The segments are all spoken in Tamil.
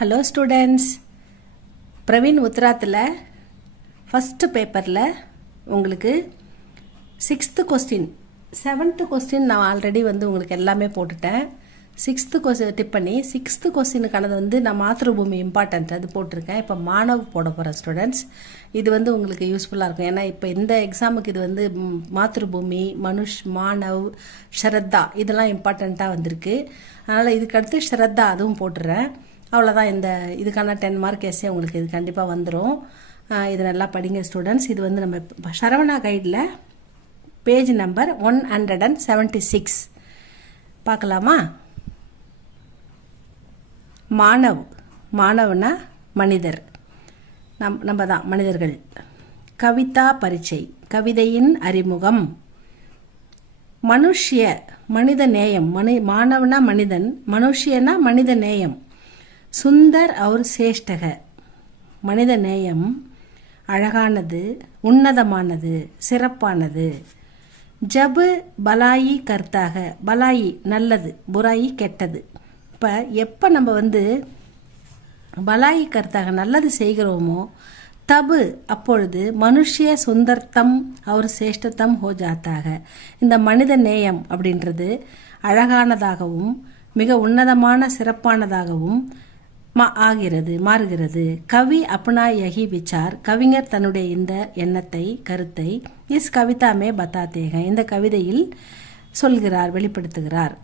ஹலோ ஸ்டூடெண்ட்ஸ், பிரவீன் உத்ராத்தில் ஃபஸ்ட்டு பேப்பரில் உங்களுக்கு 6th கொஸ்டின் 7th கொஸ்டின் நான் ஆல்ரெடி உங்களுக்கு எல்லாமே போட்டுட்டேன். 6th கொஸ்டின் டிப் பண்ணி 6th கொஸ்டினுக்கானது நான் மாத்ருபூமி இம்பார்ட்டன்ட் அது போட்டிருக்கேன். இப்போ மாணவ் போட போகிறேன் ஸ்டூடெண்ட்ஸ். இது உங்களுக்கு யூஸ்ஃபுல்லாக இருக்கும். ஏன்னா இப்போ இந்த எக்ஸாமுக்கு இது மாத்ருபூமி, மனுஷ், மாணவ், ஷரத்தா இதெல்லாம் இம்பார்ட்டண்ட்டாக வந்திருக்கு. அதனால் இதுக்கடுத்து ஷரத்தா அதுவும் போட்டுறேன். அவ்வளோதான். இதுக்கான 10 மார்க் எஸ்ஸே உங்களுக்கு இது கண்டிப்பாக வந்துடும். இது நல்லா படிங்க ஸ்டூடெண்ட்ஸ். இது நம்ம சரவணா கைடில் பேஜ் நம்பர் 176 பார்க்கலாமா? மாணவனா மனிதர், நம்ம தான் மனிதர்கள். கவிதா பரீட்சை, கவிதையின் அறிமுகம். மனுஷ்ய, மனித நேயம். மாணவனா மனிதன், மனுஷ்யனா மனித நேயம். சுந்தர் और சேஷ்டக, மனித நேயம் அழகானது, உன்னதமானது, சிறப்பானது. ஜபு பலாயி கர்த்தாக, பலாயி நல்லது, புராயி கெட்டது. இப்போ எப்போ நம்ம பலாயி கர்த்தாக நல்லது செய்கிறோமோ தபு அப்பொழுது மனுஷ்ய சுந்தர்த்தம் அவர் சேஷ்டத்தம் ஹோ ஜாத்தாக, இந்த மனித நேயம் அப்படின்றது அழகானதாகவும் மிக உன்னதமான சிறப்பானதாகவும் மாறுகிறது. கவி அப்னா யஹி விசார், கவிஞர் தன்னுடைய இந்த எண்ணத்தை, கருத்தை இஸ் கவிதா மே பத்தாத்தேக, இந்த கவிதையில் சொல்கிறார், வெளிப்படுத்துகிறார்.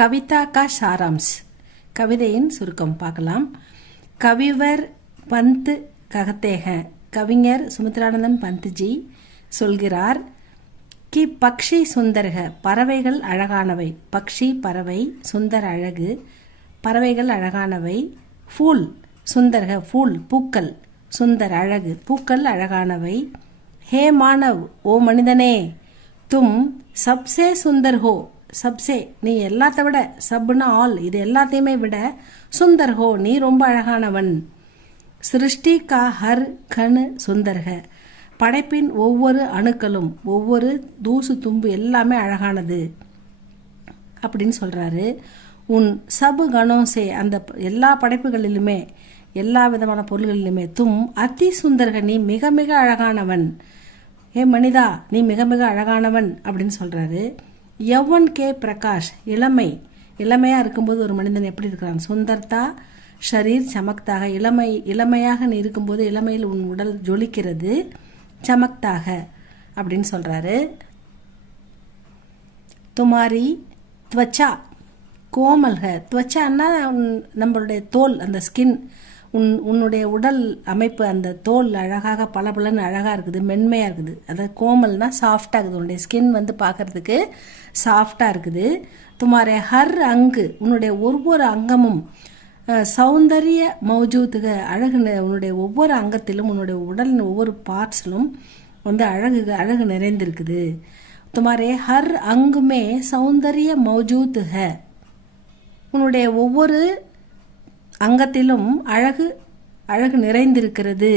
கவிதா கா சாராம்ஸ், கவிதையின் சுருக்கம் பார்க்கலாம். கவிவர் பந்த் ககத்தேக, கவிஞர் சுமித்ரானந்தம் பந்த்ஜி சொல்கிறார். கி பக்ஷி சுந்தர்க, பறவைகள் அழகானவை. பக்ஷி பறவை, சுந்தர் அழகு, பறவைகள் அழகானவை. ஃபூல் சுந்தர்க, ஃபூல் பூக்கள், சுந்தர் அழகு, பூக்கள் அழகானவை. ஹே மானவ், ஓ மனிதனே, தும் சப்சே சுந்தர் ஹோ, சப்சே நீ எல்லாத்த விட, சப்னா ஆல் இது எல்லாத்தையுமே விட, சுந்தர் ஹோ நீ ரொம்ப அழகானவன். சிருஷ்டி கா ஹர் கண் சுந்தர்க, படைப்பின் ஒவ்வொரு அணுக்களும், ஒவ்வொரு தூசு தும்பு எல்லாமே அழகானது அப்படின்னு சொல்றாரு. உன் சபு கணோசே, அந்த எல்லா படைப்புகளிலுமே, எல்லா விதமான பொருள்களிலுமே, தும் அதி சுந்தர்க நீ மிக மிக அழகானவன். ஏ மனிதா நீ மிக மிக அழகானவன் அப்படின்னு சொல்றாரு. யவன் கே பிரகாஷ், இளமையா இருக்கும்போது ஒரு மனிதன் எப்படி இருக்கிறான்? சுந்தர்தா ஷரீர் சமக்தாக, இளமையாக நீ இருக்கும்போது இளமையில் உன் உடல் ஜொலிக்கிறது, சமக்தாக அப்படின்னு சொல்றாரு. துமாரி துவச்சா கோமல்க, துவச்சான்னா நம்மளுடைய தோல், அந்த ஸ்கின், உன்னுடைய உடல் அமைப்பு, அந்த தோல் அழகாக பளபளன்னு அழகாக இருக்குது, மென்மையாக இருக்குது. அதாவது கோமல்னா சாஃப்டாக இருக்குது, உன்னுடைய ஸ்கின் பார்க்கறதுக்கு சாஃப்டாக இருக்குது. துமாரே ஹர் அங்கு, உன்னுடைய ஒவ்வொரு அங்கமும், சௌந்தரிய மௌஜூத்துக அழகு, உன்னுடைய ஒவ்வொரு அங்கத்திலும், உன்னுடைய உடலின் ஒவ்வொரு பார்ட்ஸிலும் அழகு நிறைந்திருக்குது. துமாரே ஹர் அங்குமே சௌந்தரிய மௌஜூத்துக, உன்னுடைய ஒவ்வொரு அங்கத்திலும் அழகு நிறைந்திருக்கிறது.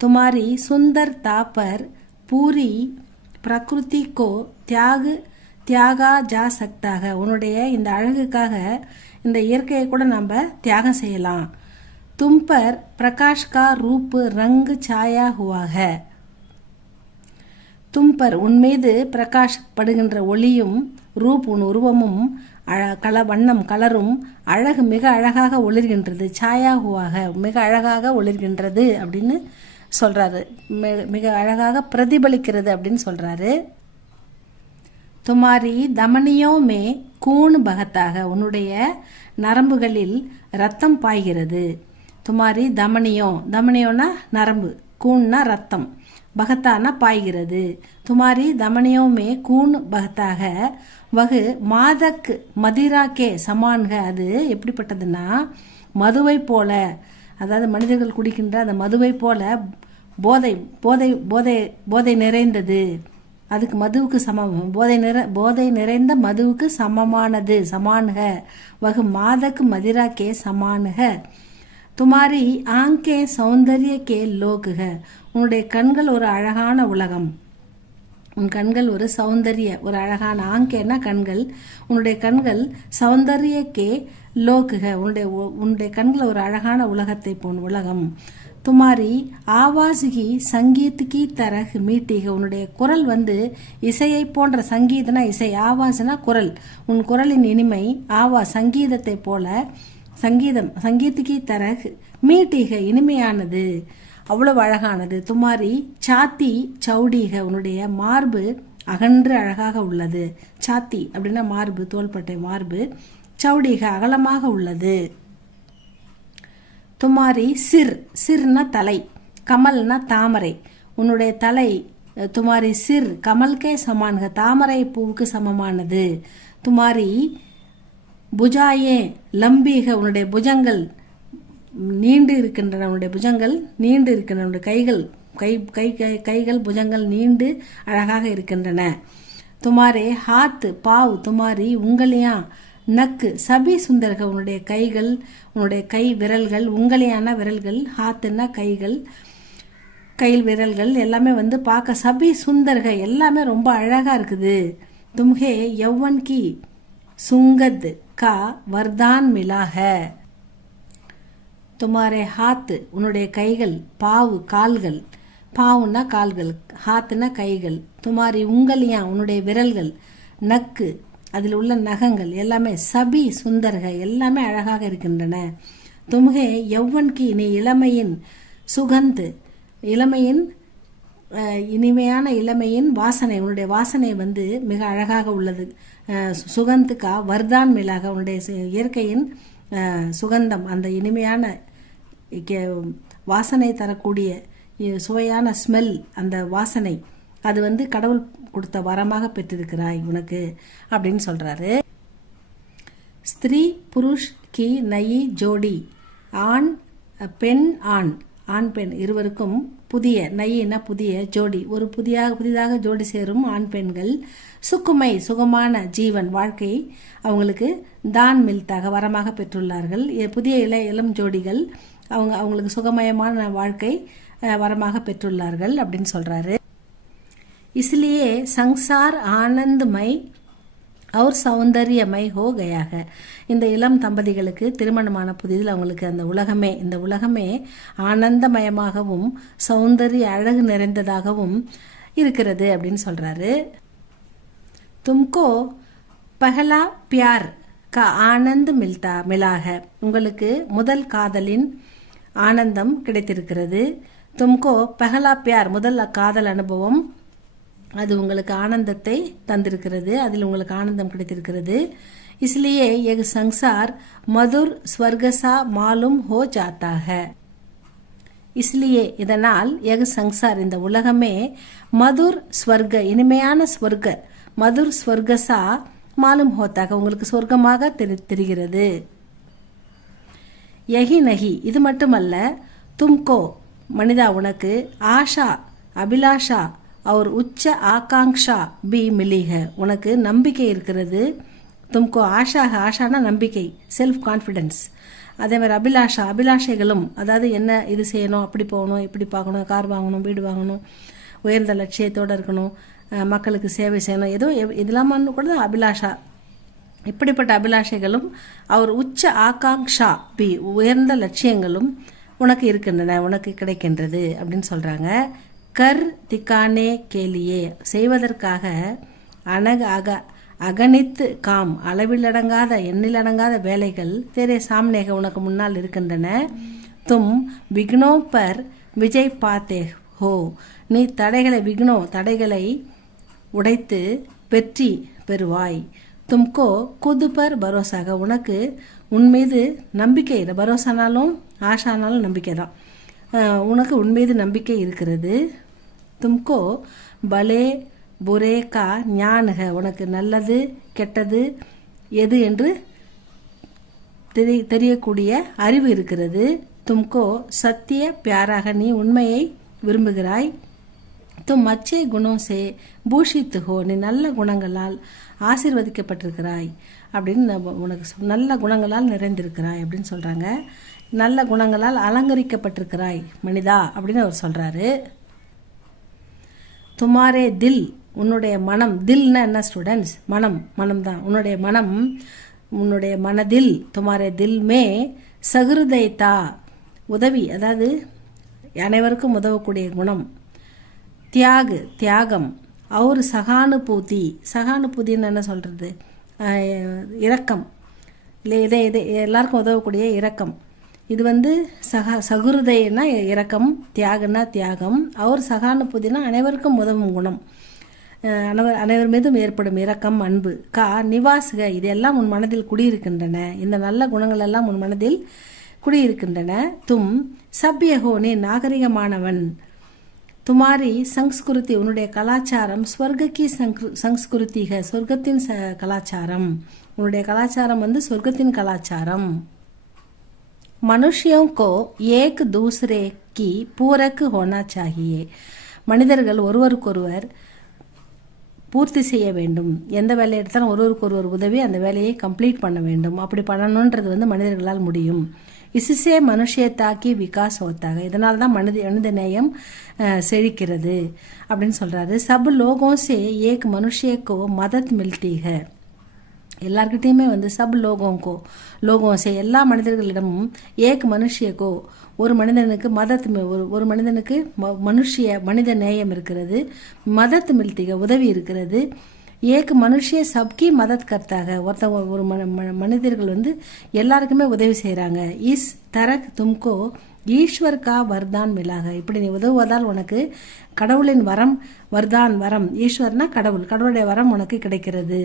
துமாரி சுந்தர் தாப்பர் பூரி பிரகிருதி கோ தியாகா ஜா சக்தாக, உன்னுடைய இந்த அழகுக்காக இந்த இயற்கையை கூட நம்ம தியாகம் செய்யலாம். தும்பர் பிரகாஷ் கா ரூப் ரங்கு சாயா ஹுவாக, தும்பர் உன்மீது பிரகாஷ் படுகின்ற ஒளியும், ரூப் உன் உருவமும், வண்ணம் கலரும் மிக அழகாக ஒளிர்கின்றது. சாயா ஹுவாக மிக அழகாக ஒளிர்கின்றது அப்படின்னு சொல்றாரு. மிக அழகாக பிரதிபலிக்கிறது அப்படின்னு சொல்றாரு. துமாரி தமனியோ மே கூண் பகத்தாக, உன்னுடைய நரம்புகளில் ரத்தம் பாய்கிறது. துமாரி தமனியோனா நரம்பு, கூன்னா ரத்தம், பகத்தானா பாய்கிறது. துமாரி தமனியோ மே கூன் பகத்தாக, வகு மாதக் மதிராக்கே சமான்க, அது எப்படிப்பட்டதுன்னா மதுவை போல, அதாவது மனிதர்கள் குடிக்கின்ற அந்த மதுவை போல போதை போதை போதை போதை நிறைந்தது. அதுக்கு மதுவுக்கு சமம், போதை நிறைந்த மதுவுக்கு சமமானது, சமான்க. வகு மாதக் மதிராக்கே சமான்க. துமாரி ஆங்கே சௌந்தர்ய கே லோகுக, உன்னுடைய கண்கள் ஒரு அழகான உலகம். உன் கண்கள் ஒரு சௌந்தரிய ஒரு அழகான ஆங்கேனா கண்கள், உன்னுடைய கண்கள் சௌந்தரியக்கே லோக்குக, உன்னுடைய கண்கள் ஒரு அழகான உலகத்தை போன் உலகம். துமாரி ஆவாசுகி சங்கீத்துக்கி தரகு மீட்டிக, உன்னுடைய குரல் இசையை போன்ற, சங்கீதனா இசை, ஆவாசுனா குரல், உன் குரலின் இனிமை ஆவா சங்கீதத்தை போல, சங்கீதம் சங்கீத்துக்கி தரகு மீட்டிக இனிமையானது, அவ்வளவு அழகானது. துமாரி சாத்தி சௌடீக, உன்னுடைய மார்பு அகன்று அழகாக உள்ளது. சாத்தி அப்படின்னா மார்பு, தோள்பட்டை மார்பு. சௌடீக அகலமாக உள்ளது. துமாரி சிர்னா தலை, கமல்னா தாமரை, உன்னுடைய தலை துமாரி சிர் கமல்கே சமான்க, தாமரை பூவுக்கு சமமானது. துமாரி புஜாயே லம்பீக, உன்னுடைய புஜங்கள் நீண்டு இருக்கின்றன, உன்னுடைய புஜங்கள் நீண்டு இருக்கின்றன, உன்னுடைய கைகள் புஜங்கள் நீண்டு அழகாக இருக்கின்றன. துமாரே ஹாத் பாவ் துமாரி உங்களையா நக்கு சபி சுந்தர்க, உன்னுடைய கைகள், உன்னுடைய கை விரல்கள், உங்களையான விரல்கள், ஹாத்துன்னா கைகள், கையில் விரல்கள் எல்லாமே பார்க்க சபி சுந்தர்க எல்லாமே ரொம்ப அழகா இருக்குது. தும்ஹே யௌவன் கி சுங்கத் கா வர்தான் மிலாக, துமாரே ஹாத் உன்னுடைய கைகள், பாவு கால்கள், பாவுன்னா கால்கள், ஹாத்துனா கைகள், துமாரி உங்கலியா உன்னுடைய விரல்கள், நக்கு அதில் உள்ள நகங்கள் எல்லாமே, சபி சுந்தர்க எல்லாமே அழகாக இருக்கின்றன. தும்ஹே யௌவன் கி நீ இளமையின், சுகந்த் இளமையின் இனிமையான இளமையின் வாசனை, உன்னுடைய வாசனை மிக அழகாக உள்ளது. சுகந்துக்கா வர்தான் மிலாக, உன்னுடைய இயற்கையின் சுகந்தம், அந்த இனிமையான வாசனை தரக்கூடிய சுவையான ஸ்மெல், அந்த வாசனை அது கடவுள் கொடுத்த வரமாக பெற்றிருக்கிறாய் உனக்கு அப்படின்னு சொல்றாரு. ஸ்திரீ புருஷ் கி நயி ஜோடி, ஆண் பெண் ஆண் பெண் இருவருக்கும் புதிய, நயின்னா புதிய, ஜோடி ஒரு புதிதாக ஜோடி சேரும் ஆண் பெண்கள், சுக்குமை சுகமான ஜீவன் வாழ்க்கை அவங்களுக்கு தான் மில்தாக வரமாக பெற்றுள்ளார்கள். புதிய இளம் ஜோடிகள் அவங்களுக்கு சுகமயமான வாழ்க்கை வரமாக பெற்றுள்ளார்கள் அப்படின்னு சொல்றாரு. इसलिए संसार आनंदमय और सौंदर्यमय हो गया है. இந்த இளம் தம்பதிகளுக்கு திருமணமான புதிதில் அவங்களுக்கு அந்த உலகமே, இந்த உலகமே ஆனந்தமயமாகவும் சௌந்தரிய அழகு நிறைந்ததாகவும் இருக்கிறது அப்படின்னு சொல்றாரு. तुमको पहला प्यार का आनंद मिला है, உங்களுக்கு முதல் காதலின் ஆனந்தம் கிடைத்திருக்கிறது. तुमको पहला प्यार முதல் காதல் அனுபவம் அது உங்களுக்கு ஆனந்தத்தை தந்திருக்கிறது, அதில் உங்களுக்கு ஆனந்தம் கிடைத்திருக்கிறது. इसलिए यह संसार मधुर स्वर्ग सा मालूम हो जाता है. इसलिए இதனால் यह संसार இந்த உலகமே மதுர் ஸ்வர்க இனிமையான ஸ்வர்க, மதுர் ஸ்வர்க சா மாலும் ஹோத்தாக உங்களுக்கு சொர்க்கமாக தெரிகிறது. யஹி நஹி இது மட்டுமல்ல, தும்கோ மனிதா உனக்கு ஆஷா அபிலாஷா और उच्च आकांक्षा भी मिली है, உனக்கு நம்பிக்கை இருக்கிறது. तुमको ஆஷா ஆஷானா நம்பிக்கை, செல்ஃப் கான்ஃபிடன்ஸ். அதே மாதிரி அபிலாஷைகளும், அதாவது என்ன இது செய்யணும், அப்படி போகணும், இப்படி பார்க்கணும், கார் வாங்கணும், வீடு வாங்கணும், உயர்ந்த லட்சியத்தோடு இருக்கணும், மக்களுக்கு சேவை செய்யணும், ஏதோ இதெல்லாம் கூட அபிலாஷா. இப்படிப்பட்ட அபிலாஷைகளும் அவர் உச்ச ஆகாங்ஷா பி உயர்ந்த லட்சியங்களும் உனக்கு இருக்கின்றன, உனக்கு கிடைக்கின்றது அப்படின்னு சொல்றாங்க. கர் திக்கானே கேலியே செய்வதற்காக அகணித்து காம் அளவிலடங்காத எண்ணிலடங்காத வேலைகள் தேரே சாம்னேக உனக்கு முன்னால் இருக்கின்றன. தும் விக்னோ பர் விஜய் பாத்தே ஹோ நீ தடைகளை உடைத்து வெற்றி பெறுவாய். தும்கோ குது பர் பரோசாக உனக்கு உன்மீது நம்பிக்கை, பரோசானாலும் ஆஷானாலும் நம்பிக்கை தான், உனக்கு உன்மீது நம்பிக்கை இருக்கிறது. தும்கோ பலே புரே கா ஞானக உனக்கு நல்லது கெட்டது எது என்று தெரியக்கூடிய அறிவு இருக்கிறது. தும்கோ சத்திய பியாராக நீ உண்மையை விரும்புகிறாய். தும் அச்சே குணோசே பூஷித்து ஹோ நீ நல்ல குணங்களால் ஆசீர்வதிக்கப்பட்டிருக்கிறாய் அப்படின்னு, உனக்கு நல்ல குணங்களால் நிறைந்திருக்கிறாய் அப்படின்னு சொல்றாங்க. நல்ல குணங்களால் அலங்கரிக்கப்பட்டிருக்கிறாய் மனிதா அப்படின்னு அவர் சொல்றாரு. துமாரே தில் உன்னுடைய மனம், தில்னா என்ன ஸ்டூடெண்ட்ஸ்? மனம் தான். உன்னுடைய மனதில், துமாரே தில் மே சகுருதைத்தா, உதவி, அதாவது அனைவருக்கும் உதவக்கூடிய குணம், தியாகம், அவர் சகானுபூதின்னு என்ன சொல்கிறது, இரக்கம், இல்லை இதை எல்லாருக்கும் உதவக்கூடிய இரக்கம். இது வந்து சகுருதைனா இரக்கம், தியாகம். அவர் சகானுபூதினா அனைவருக்கும் உதவும் குணம், அனைவர் மீதும் ஏற்படும் இரக்கம், அன்பு. நிவாசுக, இதெல்லாம் உன் மனதில் குடியிருக்கின்றன. இந்த நல்ல குணங்கள் எல்லாம் உன் மனதில் குடியிருக்கின்றன. தும் சப்யஹோ, நீ நாகரிகமானவன். துமாரி சங்ஸ்கிருதி, உன்னுடைய கலாச்சாரம், ஸ்வர்கி சங்ஸ்கிருதிக, சொர்க்கத்தின் கலாச்சாரம். உன்னுடைய கலாச்சாரம் வந்து சொர்க்கத்தின் கலாச்சாரம். மனுஷியோं को एक दूसरे की पूरक होना चाहिए. மனிதர்கள் ஒருவருக்கொருவர் பூர்த்தி செய்ய வேண்டும். எந்த வேலையை எடுத்தாலும் ஒருவருக்கொருவர் உதவி அந்த வேலையை கம்ப்ளீட் பண்ண வேண்டும். அப்படி பண்ணணுன்றது வந்து மனிதர்களால் முடியும். இசிசே மனுஷியத்தாக்கி விகாஸ் होता है. இதனால் தான் மனித நேயம் செழிக்கிறது அப்படின்னு சொல்றாரு. சப் லோகோं से एक मनुष्य को मदद मिलती है. எல்லார்கிட்டையுமே வந்து சப் லோகோं से, எல்லா மனிதர்களிடமும் ஏக் மனுஷியக்கோ, ஒரு மனிதனுக்கு ஒரு மனிதனுக்கு மனித நேயம் இருக்கிறது. மதத் மில்திக, உதவி இருக்கிறது. ஏக் மனுஷிய சப்கி மதத் கர்த்தாக, ஒரு மனிதர்கள் வந்து எல்லாருக்குமே உதவி செய்கிறாங்க. இஸ் தரக் தும்கோ ஈஸ்வர் கா வர்தான் மிலாக, இப்படி நீ உதவுவதால் உனக்கு கடவுளின் வரம், ஈஸ்வர்னா கடவுளுடைய வரம் உனக்கு கிடைக்கிறது.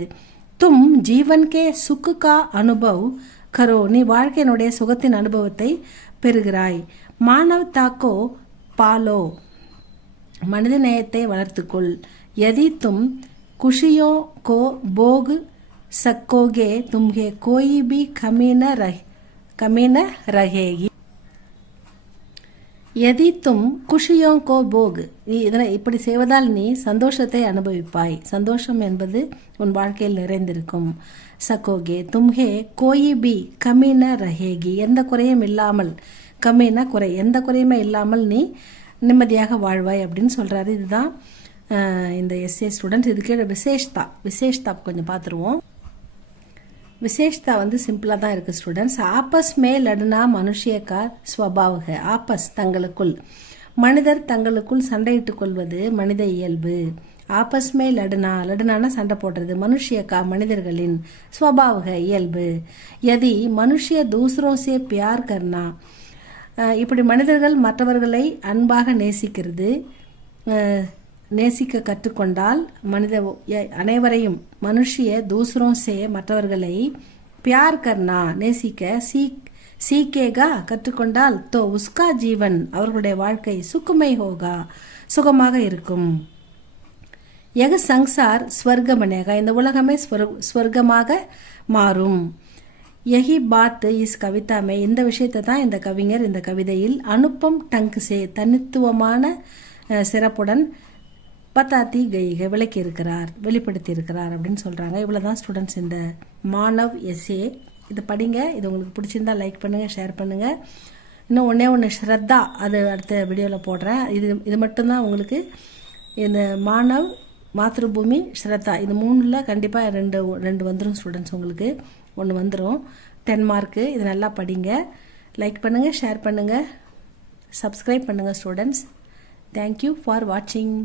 தும் ஜீவன் கே சுக்கு கா அனுபவ் கரோ, நீ வாழ்க்கையினுடைய சுகத்தின் அனுபவத்தை பெறுகிறாய். மானவ் தாக்கோ பாலோ, மனித நேயத்தை வளர்த்துக்கொள். யதி தும் குஷியோ கோ போக் சக்கோகே தும்கே கோயி பி கமீன ரஹேகி. யதி தும் குஷியோ கோ போக், இதனை இப்படி செய்வதால் நீ சந்தோஷத்தை அனுபவிப்பாய். சந்தோஷம் என்பது உன் வாழ்க்கையில் நிறைந்திருக்கும். சக்கோகே தும்ஹே கோயி பி கமீன ரஹேகி, எந்த குறையும் இல்லாமல், கமீன குறை, எந்த குறையுமே இல்லாமல் நீ நிம்மதியாக வாழ்வாய் அப்படின்னு சொல்றாரு. இதுதான் இந்த எஸ்ஏ ஸ்டூடெண்ட்ஸ். இதுக்கு விசேஷ்தா கொஞ்சம் பார்த்துருவோம். விசேஷதா வந்து சிம்பிளா தான் இருக்கு ஸ்டூடெண்ட்ஸ். ஆப்பஸ் மே லடுனா மனுஷிய கா ஸ்வபாவ் ஹை. ஆப்பஸ் தங்களுக்குள், மனிதர் தங்களுக்குள் சண்டையிட்டுக் கொள்வது மனித இயல்பு. ஆப்பஸ் மே லடுனான சண்டை போடுறது. மனுஷிய கா மனிதர்களின், ஸ்வபாவ் ஹை இயல்பு. யதி மனுஷிய தூசரோं से प्यार करना, இப்படி மனிதர்கள் மற்றவர்களை அன்பாக நேசிக்க கற்றுக்கொண்டால், அனைவரையும் மனுஷிய தூசரோं से மற்றவர்களை பியார் கர்னா நேசிக்க சீக்கேகா கற்றுக்கொண்டால், தோ உஸ்கா ஜீவன் அவர்களுடைய வாழ்க்கை சுக்குமை ஹோகா சுகமாக இருக்கும். யக சங்சார் ஸ்வர்க பனேகா, இந்த உலகமே ஸ்வர்கமாக மாறும். யஹி பாத் இஸ் கவிதா மே, இந்த விஷயத்தை தான் இந்த கவிஞர் இந்த கவிதையில் அனுப்பம் டங்க் சே தனித்துவமான சிறப்புடன் பத்தாத்தி கைக வெளிப்படுத்தி இருக்கிறார் அப்படின்னு சொல்றாங்க. இவ்வளவுதான் ஸ்டூடெண்ட்ஸ் இந்த மானவ் எஸ்ஏ. இதை படிங்க. இது உங்களுக்கு பிடிச்சிருந்தா லைக் பண்ணுங்க, ஷேர் பண்ணுங்க. இன்னும் ஒன்று ஸ்ரத்தா, அது அடுத்த வீடியோவில் போடுறேன். இது மட்டும்தான் உங்களுக்கு இந்த மானவ், மாத்ருபூமி, ஸ்ரத்தா, இது 3ல் கண்டிப்பாக ரெண்டு வந்துடும் ஸ்டூடெண்ட்ஸ். உங்களுக்கு 1 வந்துடும். 10 மார்க்கு. இது நல்லா படிங்க. லைக் பண்ணுங்க, ஷேர் பண்ணுங்க, சப்ஸ்கிரைப் பண்ணுங்க ஸ்டூடெண்ட்ஸ். தேங்க்யூ ஃபார் வாட்சிங்.